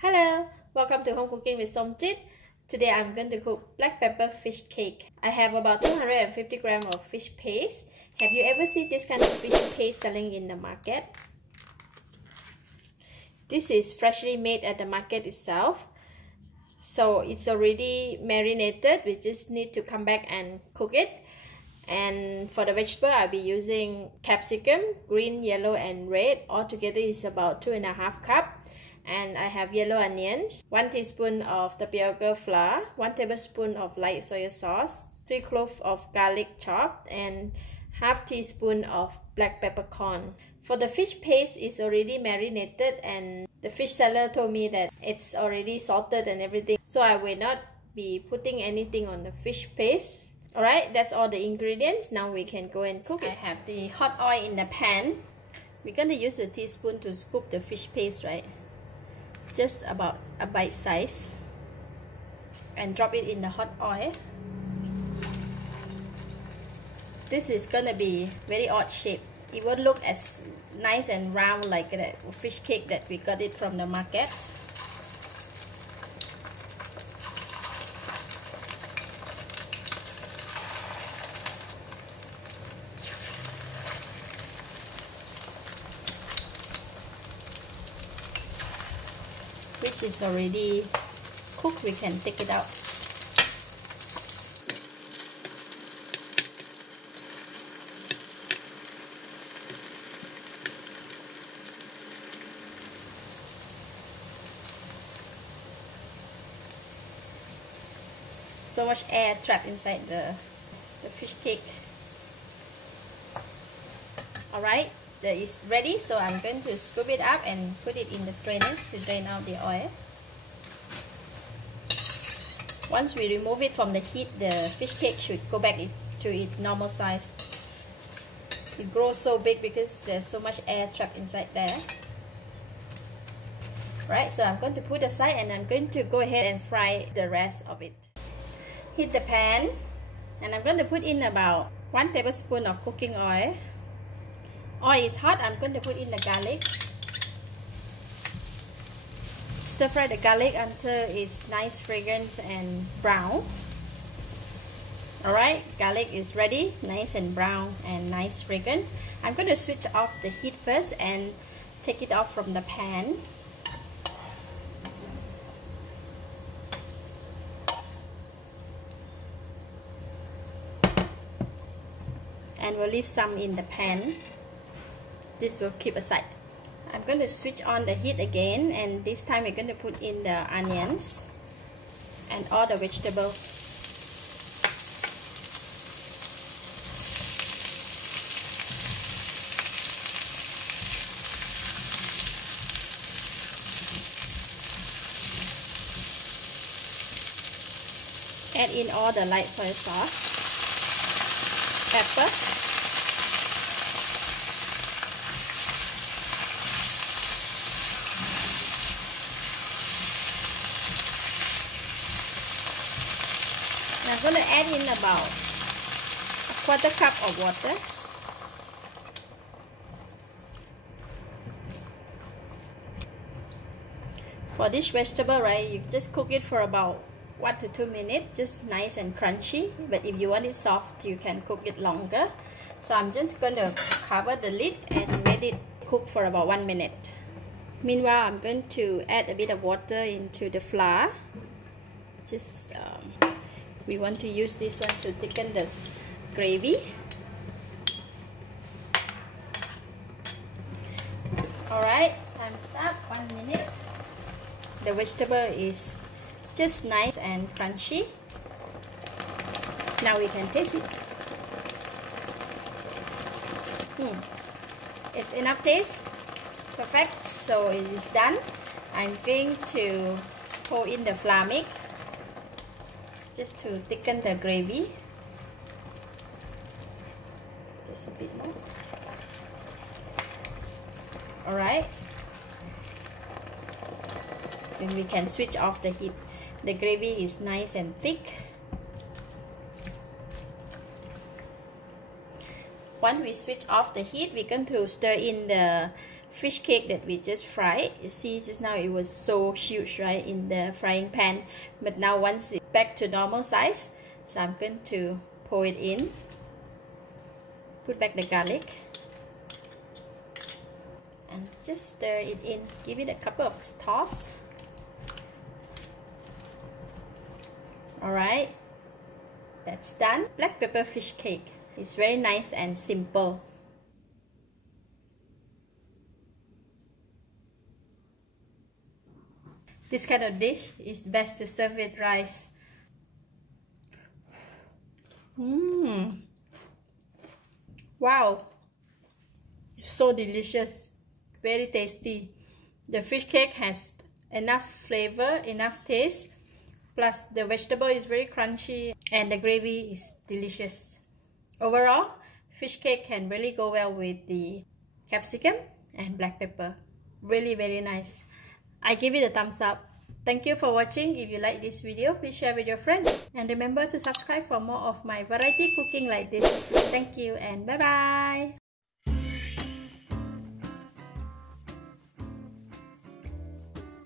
Hello, welcome to Home Cooking with Somjit. Today I'm going to cook black pepper fish cake. I have about 250 grams of fish paste. Have you ever seen this kind of fish paste selling in the market? This is freshly made at the market itself. So it's already marinated. We just need to come back and cook it. And for the vegetable, I'll be using capsicum, green, yellow and red. Altogether is about 2.5 cups. And I have yellow onions, 1 teaspoon of tapioca flour, 1 tablespoon of light soy sauce, 3 cloves of garlic chopped, and half teaspoon of black peppercorn. For the fish paste, it's already marinated, and the fish seller told me that it's already salted and everything. So I will not be putting anything on the fish paste. Alright, that's all the ingredients. Now we can go and cook it. I have the hot oil in the pan. We're going to use a teaspoon to scoop the fish paste, right? Just about a bite size, and drop it in the hot oil. This is gonna be very odd shape. It won't look as nice and round like that fish cake that we got it from the market. Which is already cooked, we can take it out. So much air trapped inside the fish cake. Alright, that is ready, so I'm going to scoop it up and put it in the strainer to drain out the oil. Once we remove it from the heat, the fish cake should go back to its normal size. It grows so big because there's so much air trapped inside there. Right, so I'm going to put aside and I'm going to go ahead and fry the rest of it. Heat the pan, and I'm going to put in about 1 tablespoon of cooking oil. Oil is hot, I'm going to put in the garlic. Stir fry the garlic until it's nice, fragrant and brown. Alright, garlic is ready, nice and brown and nice, fragrant. I'm going to switch off the heat first and take it off from the pan. And we'll leave some in the pan. This will keep aside. I'm going to switch on the heat again, and this time we're going to put in the onions and all the vegetables. Add in all the light soy sauce, pepper, I'm going to add in about a 1/4 cup of water. For this vegetable, right, you just cook it for about 1 to 2 minutes, just nice and crunchy. But if you want it soft, you can cook it longer. So I'm just going to cover the lid and let it cook for about 1 minute. Meanwhile, I'm going to add a bit of water into the flour. Just we want to use this one to thicken this gravy. Alright, time's up, 1 minute. The vegetable is just nice and crunchy. Now we can taste it. It's enough taste. Perfect. So it is done. I'm going to pour in the flour mix just to thicken the gravy. Just a bit more. Alright. Then we can switch off the heat. The gravy is nice and thick. Once we switch off the heat, we're going to stir in the fish cake that we just fried. You see, just now it was so huge, right, in the frying pan, but now once it's back to normal size, so I'm going to pour it in, put back the garlic, and just stir it in. Give it a couple of toss. Alright, that's done. Black pepper fish cake. It's very nice and simple. This kind of dish is best to serve with rice. Wow, it's so delicious, very tasty. The fish cake has enough flavor, enough taste, plus the vegetable is very crunchy and the gravy is delicious. Overall, fish cake can really go well with the capsicum and black pepper. Really very nice. I give it a thumbs up. Thank you for watching. If you like this video, please share with your friends. And remember to subscribe for more of my variety cooking like this. Thank you and bye bye.